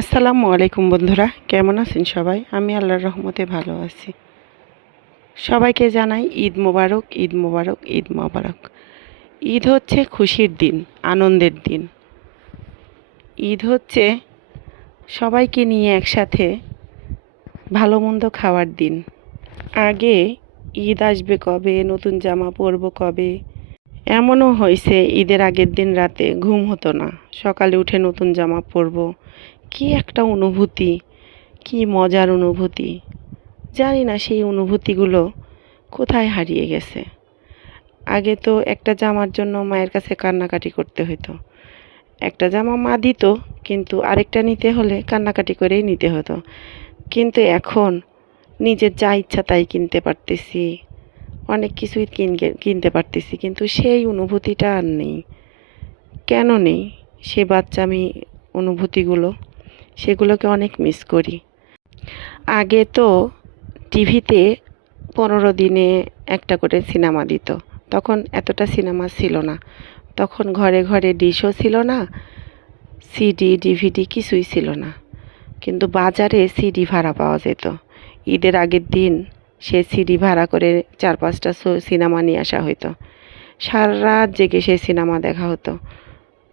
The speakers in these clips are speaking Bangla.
আসসালামু আলাইকুম বন্ধুরা, কেমন আছেন সবাই? আমি আল্লাহর রহমতে ভালো আছি। সবাইকে জানাই ঈদ মোবারক, ঈদ মোবারক, ঈদ মোবারক। ঈদ হচ্ছে খুশির দিন, আনন্দের দিন। ঈদ হচ্ছে সবাইকে নিয়ে একসাথে ভালো মন্দ খাওয়ার দিন। আগে ঈদ আসবে কবে, নতুন জামা পরবো কবে, এমনও হয়েছে ঈদের আগের দিন রাতে ঘুম হতো না, সকালে উঠে নতুন জামা পরবো। কি একটা অনুভূতি, কি মজার অনুভূতি! জানি না সেই অনুভূতিগুলো কোথায় হারিয়ে গেছে। আগে তো একটা জামার জন্য মায়ের কাছে কান্নাকাটি করতে হতো। একটা জামা মা দিত, কিন্তু আরেকটা নিতে হলে কান্নাকাটি করেই নিতে হতো। কিন্তু এখন নিজের যা ইচ্ছা তাই কিনতে পারতেছি, অনেক কিছুই কিনতে পারতেছি, কিন্তু সেই অনুভূতিটা আর নেই। কেন নেই সে বাচ্চামি অনুভূতিগুলো? সেগুলোকে অনেক মিস করি। আগে তো টিভিতে 15 দিনে একটা করে সিনেমা দিত। তখন এতটা সিনেমা ছিল না। তখন ঘরে ঘরে ডিশও ছিল না, সিডি ডিভিডি কিছুই ছিল না। কিন্তু বাজারে সিডি ভাড়া পাওয়া যেত। ঈদের আগের দিন সে সিডি ভাড়া করে 4-5টা সিনেমা নিয়ে আসা হতো। সারা রাত জেগে সেই সিনেমা দেখা হতো।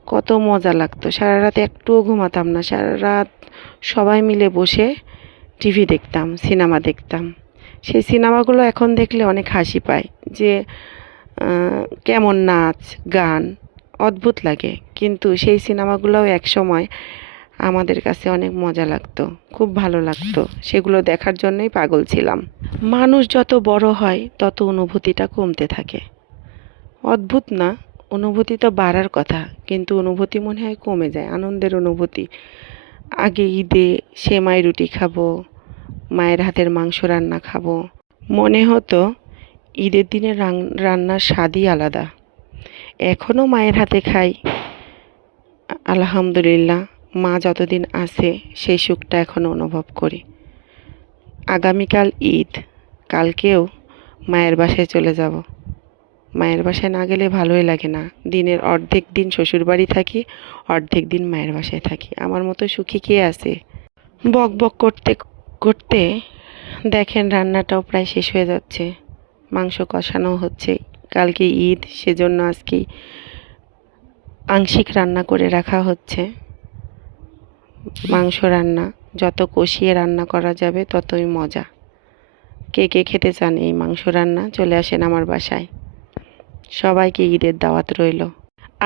কত মজা লাগতো! সারা রাত একটুও ঘুমাতাম না, সারা রাত সবাই মিলে বসে টিভি দেখতাম, সিনেমা দেখতাম। সেই সিনেমাগুলো এখন দেখলে অনেক হাসি পায় যে কেমন নাচ গান, অদ্ভুত লাগে। কিন্তু সেই সিনেমাগুলোও একসময় আমাদের কাছে অনেক মজা লাগতো, খুব ভালো লাগতো। সেগুলো দেখার জন্যই পাগল ছিলাম। মানুষ যত বড় হয় তত অনুভূতিটা কমতে থাকে। অদ্ভুত না? অনুভূতি তো বাড়ার কথা, কিন্তু অনুভূতি মনে হয় কমে যায়, আনন্দের অনুভূতি। আগে ঈদে সেমাই রুটি খাবো, মায়ের হাতের মাংস রান্না খাবো, মনে হতো ঈদের দিনে রান্নার স্বাদই আলাদা। এখনও মায়ের হাতে খাই, আলহামদুলিল্লাহ। মা যতদিন আছে সেই সুখটা এখনও অনুভব করি। আগামীকাল ঈদ, কালকেও মায়ের বাসায় চলে যাব। মায়ের বাসায় না গেলে ভালোই লাগে না। দিনের অর্ধেক দিন শ্বশুরবাড়ি থাকি, অর্ধেক দিন মায়ের বাসায় থাকি। আমার মতো সুখী কে আছে? বক বক করতে করতে দেখেন রান্নাটাও প্রায় শেষ হয়ে যাচ্ছে। মাংস কষানো হচ্ছে। কালকে ঈদ, সেজন্য আজকেই আংশিক রান্না করে রাখা হচ্ছে। মাংস রান্না যত কষিয়ে রান্না করা যাবে ততই মজা। কে কে খেতে চান এই মাংস রান্না? চলে আসেন আমার বাসায়। সবাইকে ঈদের দাওয়াত রইল।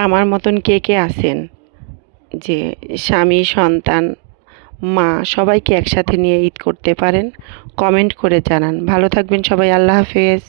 আমার মতন কে কে আছেন যে স্বামী, সন্তান, মা সবাইকে একসাথে নিয়ে ঈদ করতে পারেন? কমেন্ট করে জানান। ভালো থাকবেন সবাই। আল্লাহ হাফেজ।